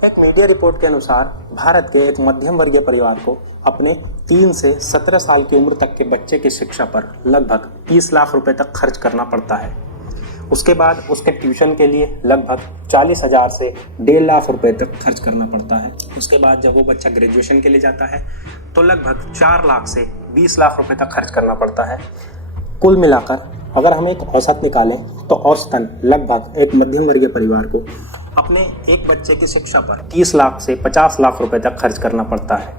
एक media report के अनुसार भारत के एक मध्यम वर्गीय परिवार को अपने 3 से 17 साल की उम्र तक के बच्चे की शिक्षा पर लगभग 30 लाख रुपए तक खर्च करना पड़ता है। उसके बाद उसके ट्यूशन के लिए लगभग 40,000 से 1.5 लाख रुपए तक खर्च करना पड़ता है। उसके बाद जब वो बच्चा ग्रेजुएशन के लिए जाता है तो लगभग 4 लाख से 20 लाख रुपए तक खर्च करना पड़ता है। कुल मिलाकर अगर हम एक औसत निकालें तो औसतन लगभग एक मध्यम वर्गीय परिवार को अपने एक बच्चे की शिक्षा पर 30 लाख से 50 लाख रुपए तक खर्च करना पड़ता है।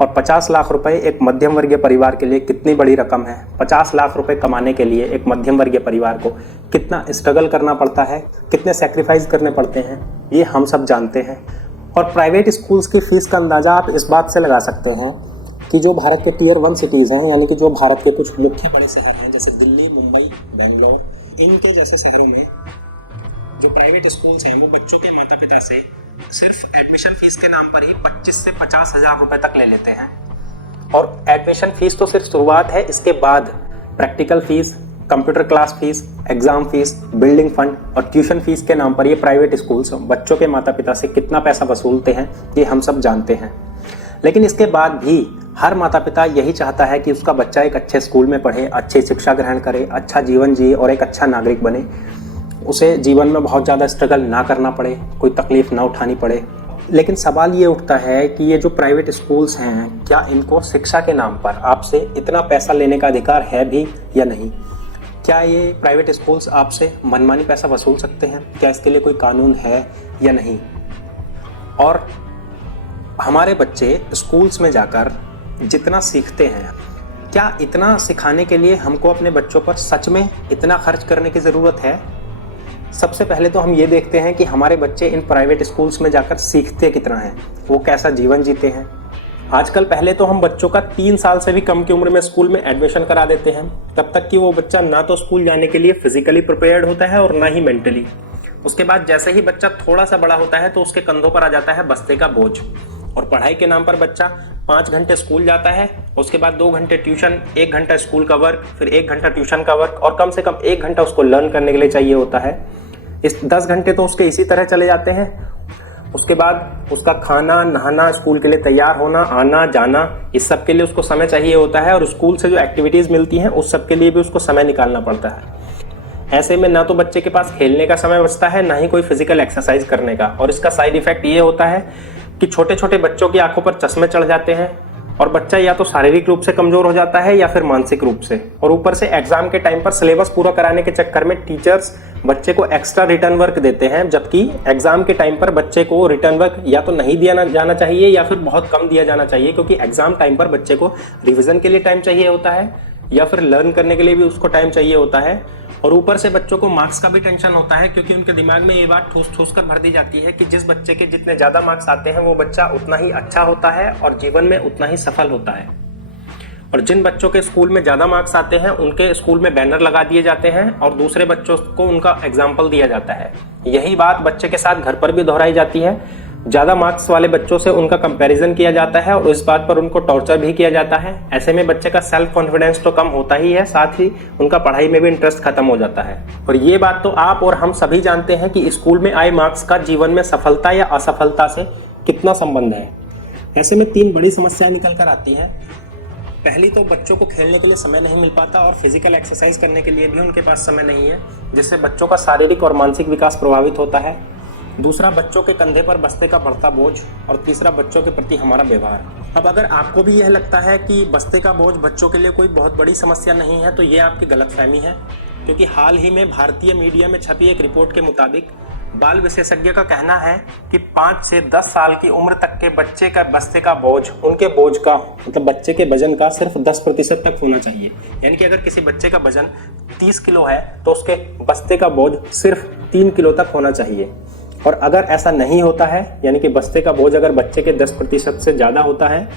और 50 लाख रुपए एक मध्यम वर्गीय परिवार के लिए कितनी बड़ी रकम है। 50 लाख रुपए कमाने के लिए एक मध्यम वर्गीय परिवार को कितना स्ट्रगल करना पड़ता है, कितने सेक्रीफाइस करने पड़ते हैं, ये हम सब जानते हैं। और प्राइवेट स्कूल्स की फीस का अंदाज़ा आप इस बात से लगा सकते हैं कि जो भारत के टियर 1 सिटीज़ हैं, यानी कि जो भारत के कुछ मुख्य बड़े शहर हैं जैसे दिल्ली, मुंबई, बेंगलोर, इनके जैसे शहरों में जो प्राइवेट स्कूल्स हैं वो बच्चों के माता पिता से सिर्फ एडमिशन फीस के नाम पर ही 25 से 50 हज़ार रुपए तक ले लेते हैं। और एडमिशन फीस तो सिर्फ शुरुआत है, इसके बाद practical fees, computer class fees, exam fees, building fund और ट्यूशन फीस के नाम पर ये प्राइवेट स्कूल्स बच्चों के माता पिता से कितना पैसा वसूलते हैं ये हम सब जानते हैं। लेकिन इसके बाद भी हर माता पिता यही चाहता है कि उसका बच्चा एक अच्छे स्कूल में पढ़े, अच्छी शिक्षा ग्रहण करे, अच्छा जीवन जिए और एक अच्छा नागरिक बने। उसे जीवन में बहुत ज़्यादा स्ट्रगल ना करना पड़े, कोई तकलीफ ना उठानी पड़े। लेकिन सवाल ये उठता है कि ये जो प्राइवेट स्कूल्स हैं, क्या इनको शिक्षा के नाम पर आपसे इतना पैसा लेने का अधिकार है भी या नहीं? क्या ये प्राइवेट स्कूल्स आपसे मनमानी पैसा वसूल सकते हैं? क्या इसके लिए कोई कानून है या नहीं? और हमारे बच्चे स्कूल्स में जाकर जितना सीखते हैं, क्या इतना सिखाने के लिए हमको अपने बच्चों पर सच में इतना खर्च करने की ज़रूरत है? सबसे पहले तो हम ये देखते हैं कि हमारे बच्चे इन प्राइवेट स्कूल्स में जाकर सीखते कितना हैं, वो कैसा जीवन जीते हैं। आजकल पहले तो हम बच्चों का 3 साल से भी कम की उम्र में स्कूल में एडमिशन करा देते हैं, तब तक कि वो बच्चा ना तो स्कूल जाने के लिए फिजिकली प्रिपेयर्ड होता है और ना ही मेंटली। उसके बाद जैसे ही बच्चा थोड़ा सा बड़ा होता है तो उसके कंधों पर आ जाता है बस्ते का बोझ, और पढ़ाई के नाम पर बच्चा 5 घंटे स्कूल जाता है, उसके बाद 2 घंटे ट्यूशन, 1 घंटा स्कूल का वर्क, फिर 1 घंटा ट्यूशन का वर्क और कम से कम 1 घंटा उसको लर्न करने के लिए चाहिए होता है। इस 10 घंटे तो उसके इसी तरह चले जाते हैं। उसके बाद उसका खाना, नहाना, स्कूल के लिए तैयार होना, आना जाना, इस सब के लिए उसको समय चाहिए होता है। और स्कूल से जो एक्टिविटीज़ मिलती हैं उस सब के लिए भी उसको समय निकालना पड़ता है। ऐसे में ना तो बच्चे के पास खेलने का समय बचता है, ना ही कोई फिजिकल एक्सरसाइज करने का। और इसका साइड इफेक्ट ये होता है कि छोटे छोटे बच्चों की आंखों पर चश्मे चढ़ जाते हैं और बच्चा या तो शारीरिक रूप से कमजोर हो जाता है या फिर मानसिक रूप से। और ऊपर से एग्जाम के टाइम पर सिलेबस पूरा कराने के चक्कर में टीचर्स बच्चे को एक्स्ट्रा रिटर्न वर्क देते हैं, जबकि एग्जाम के टाइम पर बच्चे को रिटर्न वर्क या तो नहीं दिया जाना चाहिए या फिर बहुत कम दिया जाना चाहिए, क्योंकि एग्जाम टाइम पर बच्चे को रिविजन के लिए टाइम चाहिए होता है या फिर लर्न करने के लिए भी उसको टाइम चाहिए होता है। और ऊपर से बच्चों को मार्क्स का भी टेंशन होता है, क्योंकि उनके दिमाग में ये बात ठूस ठूस कर भर दी जाती है कि जिस बच्चे के जितने ज़्यादा मार्क्स आते हैं वो बच्चा उतना ही अच्छा होता है और जीवन में उतना ही सफल होता है। और जिन बच्चों के स्कूल में ज़्यादा मार्क्स आते हैं उनके स्कूल में बैनर लगा दिए जाते हैं और दूसरे बच्चों को उनका एग्जाम्पल दिया जाता है। यही बात बच्चे के साथ घर पर भी दोहराई जाती है। ज़्यादा मार्क्स वाले बच्चों से उनका कंपैरिजन किया जाता है और इस बात पर उनको टॉर्चर भी किया जाता है। ऐसे में बच्चे का सेल्फ कॉन्फिडेंस तो कम होता ही है, साथ ही उनका पढ़ाई में भी इंटरेस्ट खत्म हो जाता है। और ये बात तो आप और हम सभी जानते हैं कि स्कूल में आए मार्क्स का जीवन में सफलता या असफलता से कितना संबंध है। ऐसे में 3 बड़ी समस्याएं निकल कर आती हैं। पहली तो बच्चों को खेलने के लिए समय नहीं मिल पाता और फिजिकल एक्सरसाइज करने के लिए भी उनके पास समय नहीं है, जिससे बच्चों का शारीरिक और मानसिक विकास प्रभावित होता है। दूसरा, बच्चों के कंधे पर बस्ते का बढ़ता बोझ। और तीसरा, बच्चों के प्रति हमारा व्यवहार। अब अगर आपको भी यह लगता है कि बस्ते का बोझ बच्चों के लिए कोई बहुत बड़ी समस्या नहीं है तो ये आपकी गलतफहमी है, क्योंकि हाल ही में भारतीय मीडिया में छपी एक रिपोर्ट के मुताबिक बाल विशेषज्ञ का कहना है कि 5 से 10 साल की उम्र तक के बच्चे का बस्ते का बोझ, उनके बोझ का मतलब बच्चे के वजन का सिर्फ 10% तक होना चाहिए। यानी कि अगर किसी बच्चे का वजन 30 किलो है तो उसके बस्ते का बोझ सिर्फ 3 किलो तक होना चाहिए। और अगर ऐसा नहीं होता है, यानी कि बस्ते का बोझ अगर बच्चे के 10% से ज़्यादा होता है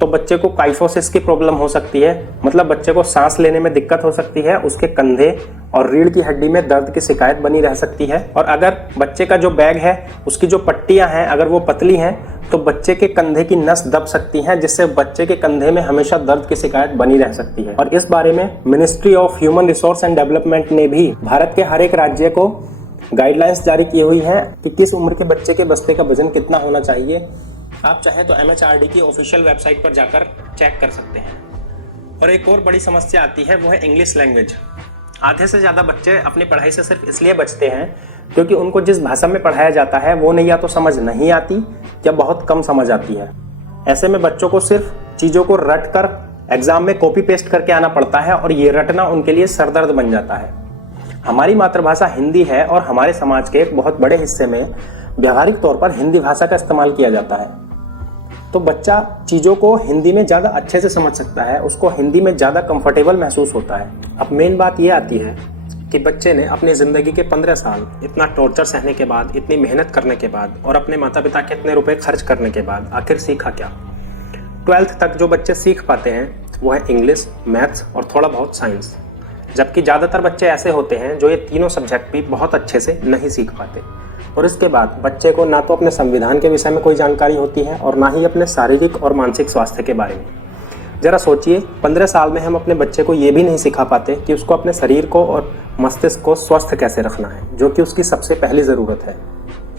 तो बच्चे को काइफोसिस की प्रॉब्लम हो सकती है, मतलब बच्चे को सांस लेने में दिक्कत हो सकती है, उसके कंधे और रीढ़ की हड्डी में दर्द की शिकायत बनी रह सकती है। और अगर बच्चे का जो बैग है उसकी जो पट्टियां हैं अगर वो पतली हैं तो बच्चे के कंधे की नस दब सकती है, जिससे बच्चे के कंधे में हमेशा दर्द की शिकायत बनी रह सकती है। और इस बारे में ministry of human resource and development ने भी भारत के हर एक राज्य को गाइडलाइंस जारी की हुई है कि किस उम्र के बच्चे के बस्ते का वजन कितना होना चाहिए। आप चाहे तो MHRD की ऑफिशियल वेबसाइट पर जाकर चेक कर सकते हैं। और एक और बड़ी समस्या आती है, वो है इंग्लिश लैंग्वेज। आधे से ज़्यादा बच्चे अपनी पढ़ाई से सिर्फ इसलिए बचते हैं क्योंकि उनको जिस भाषा में पढ़ाया जाता है वो या तो समझ नहीं आती या बहुत कम समझ आती है। ऐसे में बच्चों को सिर्फ चीज़ों को रट कर एग्जाम में कॉपी पेस्ट करके आना पड़ता है और ये रटना उनके लिए सरदर्द बन जाता है। हमारी मातृभाषा हिंदी है और हमारे समाज के एक बहुत बड़े हिस्से में व्यावहारिक तौर पर हिंदी भाषा का इस्तेमाल किया जाता है। तो बच्चा चीज़ों को हिंदी में ज़्यादा अच्छे से समझ सकता है, उसको हिंदी में ज़्यादा कंफर्टेबल महसूस होता है। अब मेन बात ये आती है कि बच्चे ने अपनी ज़िंदगी के 15 साल इतना टॉर्चर सहने के बाद, इतनी मेहनत करने के बाद और अपने माता पिता के इतने रुपए खर्च करने के बाद आखिर सीखा क्या। 12th तक जो बच्चे सीख पाते हैं वो है इंग्लिश, मैथ्स और थोड़ा बहुत साइंस, जबकि ज़्यादातर बच्चे ऐसे होते हैं जो ये तीनों सब्जेक्ट भी बहुत अच्छे से नहीं सीख पाते। और इसके बाद बच्चे को ना तो अपने संविधान के विषय में कोई जानकारी होती है और ना ही अपने शारीरिक और मानसिक स्वास्थ्य के बारे में। जरा सोचिए, 15 साल में हम अपने बच्चे को ये भी नहीं सिखा पाते कि उसको अपने शरीर को और मस्तिष्क को स्वस्थ कैसे रखना है, जो कि उसकी सबसे पहली ज़रूरत है।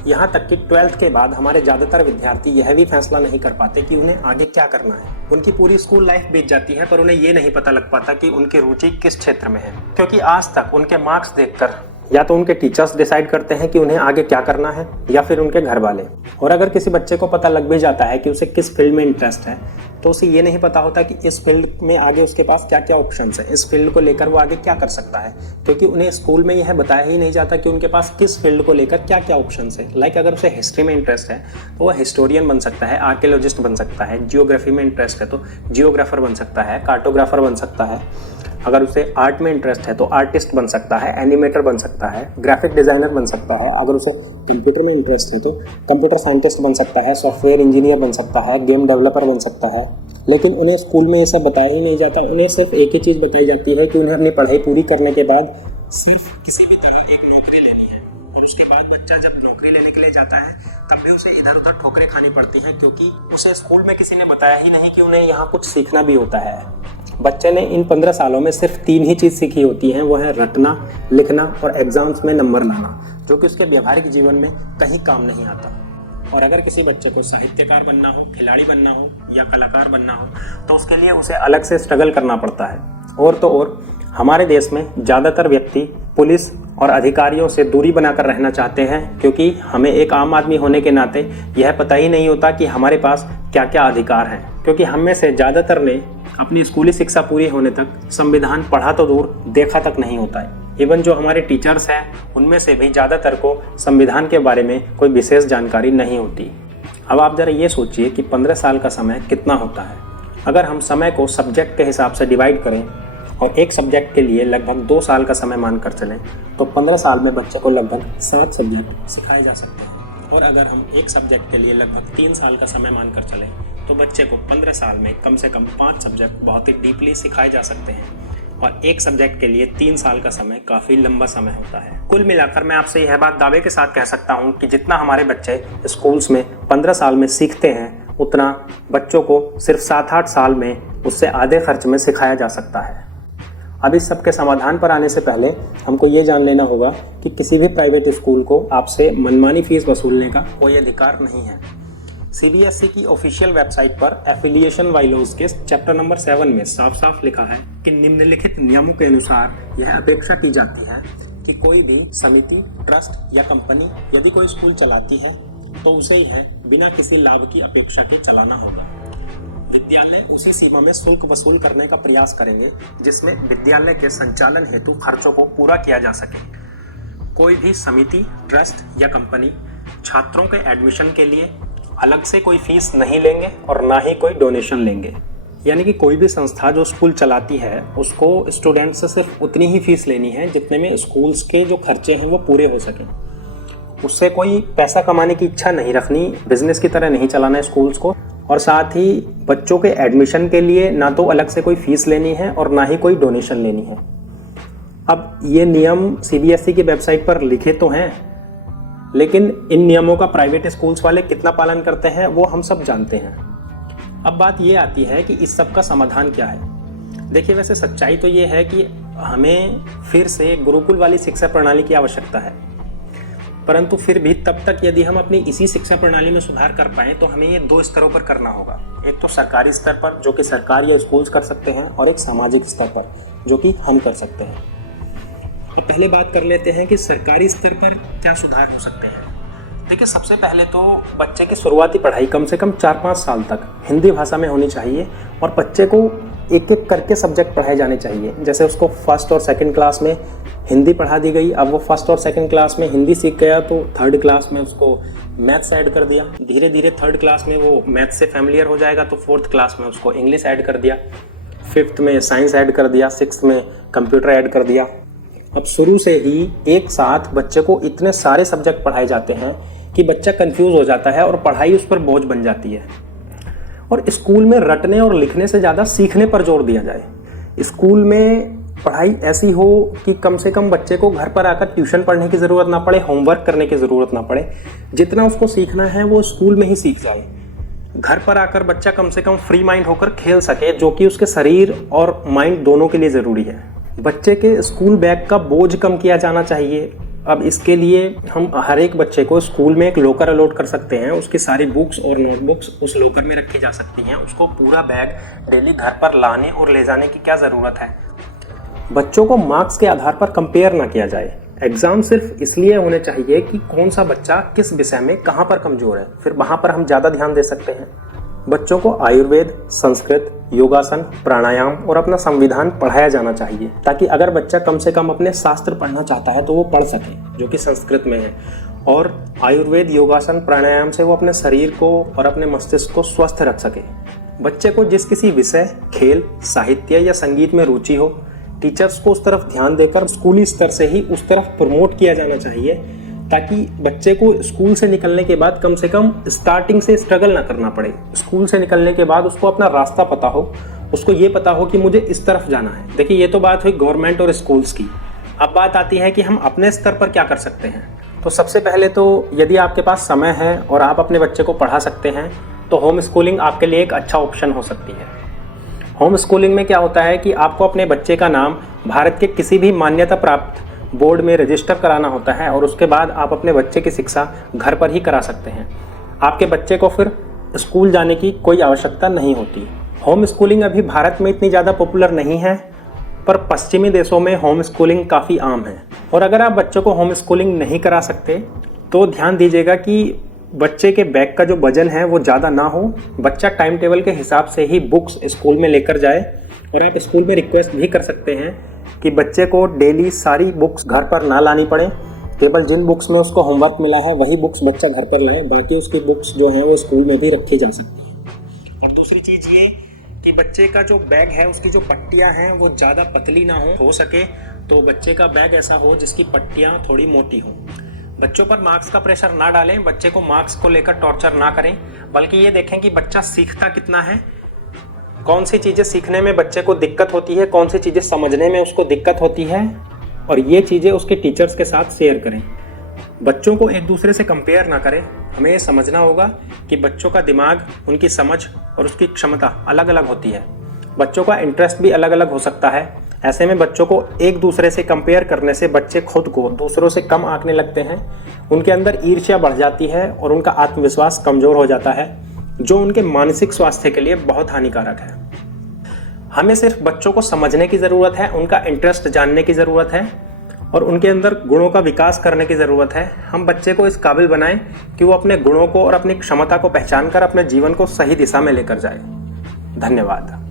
यहाँ तक कि 12th के बाद हमारे ज़्यादातर विद्यार्थी यह भी फैसला नहीं कर पाते कि उन्हें आगे क्या करना है। उनकी पूरी स्कूल लाइफ बीत जाती है पर उन्हें ये नहीं पता लग पाता कि उनकी रुचि किस क्षेत्र में है, क्योंकि आज तक उनके मार्क्स देखकर या तो उनके टीचर्स डिसाइड करते हैं कि उन्हें आगे क्या करना है या फिर उनके घर वाले। और अगर किसी बच्चे को पता लग भी जाता है कि उसे किस फील्ड में इंटरेस्ट है तो उसे ये नहीं पता होता कि इस फील्ड में आगे उसके पास क्या क्या ऑप्शंस है, इस फील्ड को लेकर वो आगे क्या कर सकता है, क्योंकि उन्हें स्कूल में यह बताया ही नहीं जाता कि उनके पास किस फील्ड को लेकर क्या क्या ऑप्शंस है। लाइक अगर उसे हिस्ट्री में इंटरेस्ट है तो वह हिस्टोरियन बन सकता है, आर्कियोलॉजिस्ट बन सकता है। जियोग्राफी में इंटरेस्ट है तो जियोग्राफर बन सकता है, कार्टोग्राफर बन सकता है। अगर उसे आर्ट में इंटरेस्ट है तो आर्टिस्ट बन सकता है, एनिमेटर बन सकता है, ग्राफिक डिज़ाइनर बन सकता है। अगर उसे कंप्यूटर में इंटरेस्ट है तो कंप्यूटर साइंटिस्ट बन सकता है, सॉफ्टवेयर इंजीनियर बन सकता है, गेम डेवलपर बन सकता है। लेकिन उन्हें स्कूल में ये सब बताया ही नहीं जाता। उन्हें सिर्फ एक ही चीज़ बताई जाती है कि उन्हें अपनी पढ़ाई पूरी करने के बाद सिर्फ किसी भी तरह एक नौकरी लेनी है। और उसके बाद बच्चा जब नौकरी लेने के लिए जाता है तब भी उसे इधर उधर ठोकरें खानी पड़ती हैं, क्योंकि उसे स्कूल में किसी ने बताया ही नहीं कि उन्हें यहाँ कुछ सीखना भी होता है। बच्चे ने इन 15 सालों में सिर्फ 3 ही चीज़ सीखी होती हैं, वो है रटना, लिखना और एग्जाम्स में नंबर लाना, जो कि उसके व्यवहारिक जीवन में कहीं काम नहीं आता। और अगर किसी बच्चे को साहित्यकार बनना हो, खिलाड़ी बनना हो या कलाकार बनना हो तो उसके लिए उसे अलग से स्ट्रगल करना पड़ता है। और तो और हमारे देश में ज़्यादातर व्यक्ति पुलिस और अधिकारियों से दूरी बनाकर रहना चाहते हैं, क्योंकि हमें एक आम आदमी होने के नाते यह पता ही नहीं होता कि हमारे पास क्या क्या अधिकार हैं, क्योंकि हम में से ज़्यादातर ने अपनी स्कूली शिक्षा पूरी होने तक संविधान पढ़ा तो दूर देखा तक नहीं होता है। इवन जो हमारे टीचर्स हैं उनमें से भी ज़्यादातर को संविधान के बारे में कोई विशेष जानकारी नहीं होती। अब आप ज़रा ये सोचिए कि 15 साल का समय कितना होता है। अगर हम समय को सब्जेक्ट के हिसाब से डिवाइड करें और एक सब्जेक्ट के लिए लगभग 2 साल का समय मानकर चलें तो 15 साल में बच्चे को लगभग 7 सब्जेक्ट सिखाए जा सकते हैं। और अगर हम एक सब्जेक्ट के लिए लगभग 3 साल का समय मानकर चलें तो बच्चे को 15 साल में कम से कम 5 सब्जेक्ट बहुत ही डीपली सिखाए जा सकते हैं। और एक सब्जेक्ट के लिए 3 साल का समय काफ़ी लंबा समय होता है। कुल मिलाकर मैं आपसे यह बात दावे के साथ कह सकता हूँ कि जितना हमारे बच्चे स्कूल्स में 15 साल में सीखते हैं उतना बच्चों को सिर्फ 7-8 साल में उससे आधे खर्च में सिखाया जा सकता है। अब इस सब के समाधान पर आने से पहले हमको ये जान लेना होगा कि किसी भी प्राइवेट स्कूल को आपसे मनमानी फीस वसूलने का कोई अधिकार नहीं है। CBSE की ऑफिशियल वेबसाइट पर एफिलिएशन वाइलोज के चैप्टर नंबर 7 में साफ साफ लिखा है कि निम्नलिखित नियमों के अनुसार यह अपेक्षा की जाती है कि कोई भी समिति, ट्रस्ट या कंपनी यदि कोई स्कूल चलाती है तो उसे यह बिना किसी लाभ की अपेक्षा के चलाना होगा। विद्यालय उसी सीमा में शुल्क वसूल करने का प्रयास करेंगे जिसमें विद्यालय के संचालन हेतु खर्चों को पूरा किया जा सके। कोई भी समिति, ट्रस्ट या कंपनी छात्रों के एडमिशन के लिए अलग से कोई फीस नहीं लेंगे और ना ही कोई डोनेशन लेंगे। यानी कि कोई भी संस्था जो स्कूल चलाती है उसको स्टूडेंट से सिर्फ उतनी ही फीस लेनी है जितने में स्कूल्स के जो खर्चे हैं वो पूरे हो सकें। उससे कोई पैसा कमाने की इच्छा नहीं रखनी, बिजनेस की तरह नहीं चलाना है स्कूल्स को। और साथ ही बच्चों के एडमिशन के लिए ना तो अलग से कोई फीस लेनी है और ना ही कोई डोनेशन लेनी है। अब ये नियम CBSE की वेबसाइट पर लिखे तो हैं, लेकिन इन नियमों का प्राइवेट स्कूल्स वाले कितना पालन करते हैं वो हम सब जानते हैं। अब बात ये आती है कि इस सब का समाधान क्या है। देखिए, वैसे सच्चाई तो ये है कि हमें फिर से गुरुकुल वाली शिक्षा प्रणाली की आवश्यकता है। परंतु फिर भी तब तक यदि हम अपनी इसी शिक्षा प्रणाली में सुधार कर पाएँ तो हमें ये 2 स्तरों पर करना होगा। एक तो सरकारी स्तर पर, जो कि सरकार या स्कूल्स कर सकते हैं, और एक सामाजिक स्तर पर, जो कि हम कर सकते हैं। अब पहले बात कर लेते हैं कि सरकारी स्तर पर क्या सुधार हो सकते हैं। देखिए, सबसे पहले तो बच्चे की शुरुआती पढ़ाई कम से कम 4-5 साल तक हिंदी भाषा में होनी चाहिए और बच्चे को एक एक करके सब्जेक्ट पढ़ाए जाने चाहिए। जैसे उसको फर्स्ट और सेकंड क्लास में हिंदी पढ़ा दी गई, अब वो फर्स्ट और सेकंड क्लास में हिंदी सीख गया तो थर्ड क्लास में उसको मैथ्स ऐड कर दिया। धीरे धीरे थर्ड क्लास में वो मैथ्स से फैमिलियर हो जाएगा तो फोर्थ क्लास में उसको इंग्लिश ऐड कर दिया, फिफ्थ में साइंस ऐड कर दिया, सिक्स्थ में कंप्यूटर ऐड कर दिया। अब शुरू से ही एक साथ बच्चे को इतने सारे सब्जेक्ट पढ़ाए जाते हैं कि बच्चा कंफ्यूज हो जाता है और पढ़ाई उस पर बोझ बन जाती है। और स्कूल में रटने और लिखने से ज़्यादा सीखने पर जोर दिया जाए। स्कूल में पढ़ाई ऐसी हो कि कम से कम बच्चे को घर पर आकर ट्यूशन पढ़ने की ज़रूरत ना पड़े, होमवर्क करने की ज़रूरत ना पड़े। जितना उसको सीखना है वो स्कूल में ही सीख जाए। घर पर आकर बच्चा कम से कम फ्री माइंड होकर खेल सके, जो कि उसके शरीर और माइंड दोनों के लिए ज़रूरी है। बच्चे के स्कूल बैग का बोझ कम किया जाना चाहिए। अब इसके लिए हम हर एक बच्चे को स्कूल में एक लॉकर अलॉट कर सकते हैं। उसकी सारी बुक्स और नोटबुक्स उस लॉकर में रखी जा सकती हैं। उसको पूरा बैग डेली घर पर लाने और ले जाने की क्या ज़रूरत है। बच्चों को मार्क्स के आधार पर कंपेयर ना किया जाए। एग्ज़ाम सिर्फ इसलिए होने चाहिए कि कौन सा बच्चा किस विषय में कहाँ पर कमज़ोर है, फिर वहाँ पर हम ज़्यादा ध्यान दे सकते हैं। बच्चों को आयुर्वेद, संस्कृत, योगासन, प्राणायाम और अपना संविधान पढ़ाया जाना चाहिए, ताकि अगर बच्चा कम से कम अपने शास्त्र पढ़ना चाहता है तो वो पढ़ सके, जो कि संस्कृत में है। और आयुर्वेद, योगासन, प्राणायाम से वो अपने शरीर को और अपने मस्तिष्क को स्वस्थ रख सके। बच्चे को जिस किसी विषय, खेल, साहित्य या संगीत में रुचि हो, टीचर्स को उस तरफ ध्यान देकर स्कूली स्तर से ही उस तरफ प्रमोट किया जाना चाहिए, ताकि बच्चे को स्कूल से निकलने के बाद कम से कम स्टार्टिंग से स्ट्रगल ना करना पड़े। स्कूल से निकलने के बाद उसको अपना रास्ता पता हो, उसको ये पता हो कि मुझे इस तरफ जाना है। देखिए, ये तो बात हुई गवर्नमेंट और स्कूल्स की। अब बात आती है कि हम अपने स्तर पर क्या कर सकते हैं। तो सबसे पहले तो यदि आपके पास समय है और आप अपने बच्चे को पढ़ा सकते हैं तो होम स्कूलिंग आपके लिए एक अच्छा ऑप्शन हो सकती है। होम स्कूलिंग में क्या होता है कि आपको अपने बच्चे का नाम भारत के किसी भी मान्यता प्राप्त बोर्ड में रजिस्टर कराना होता है और उसके बाद आप अपने बच्चे की शिक्षा घर पर ही करा सकते हैं। आपके बच्चे को फिर स्कूल जाने की कोई आवश्यकता नहीं होती। होम स्कूलिंग अभी भारत में इतनी ज़्यादा पॉपुलर नहीं है, पर पश्चिमी देशों में होम स्कूलिंग काफ़ी आम है। और अगर आप बच्चों को होम स्कूलिंग नहीं करा सकते तो ध्यान दीजिएगा कि बच्चे के बैग का जो वजन है वो ज़्यादा ना हो। बच्चा टाइम टेबल के हिसाब से ही बुक्स स्कूल में लेकर जाए। और आप स्कूल में रिक्वेस्ट भी कर सकते हैं कि बच्चे को डेली सारी बुक्स घर पर ना लानी पड़े। केवल जिन बुक्स में उसको होमवर्क मिला है वही बुक्स बच्चा घर पर लाए, बाकी उसकी बुक्स जो हैं वो स्कूल में भी रखी जा सकती हैं। और दूसरी चीज़ ये कि बच्चे का जो बैग है उसकी जो पट्टियाँ हैं वो ज़्यादा पतली ना हो सके तो बच्चे का बैग ऐसा हो जिसकी पट्टियाँ थोड़ी मोटी हों। बच्चों पर मार्क्स का प्रेशर ना डालें, बच्चे को मार्क्स को लेकर टॉर्चर ना करें, बल्कि ये देखें कि बच्चा सीखता कितना है, कौन सी चीज़ें सीखने में बच्चे को दिक्कत होती है, कौन सी चीज़ें समझने में उसको दिक्कत होती है, और ये चीज़ें उसके टीचर्स के साथ शेयर करें। बच्चों को एक दूसरे से कंपेयर ना करें। हमें ये समझना होगा कि बच्चों का दिमाग, उनकी समझ और उसकी क्षमता अलग अलग होती है। बच्चों का इंटरेस्ट भी अलग अलग हो सकता है। ऐसे में बच्चों को एक दूसरे से कंपेयर करने से बच्चे खुद को दूसरों से कम आंकने लगते हैं, उनके अंदर ईर्ष्या बढ़ जाती है और उनका आत्मविश्वास कमज़ोर हो जाता है, जो उनके मानसिक स्वास्थ्य के लिए बहुत हानिकारक है। हमें सिर्फ बच्चों को समझने की ज़रूरत है, उनका इंटरेस्ट जानने की ज़रूरत है और उनके अंदर गुणों का विकास करने की ज़रूरत है। हम बच्चे को इस काबिल बनाएं कि वो अपने गुणों को और अपनी क्षमता को पहचान कर अपने जीवन को सही दिशा में लेकर जाए। धन्यवाद।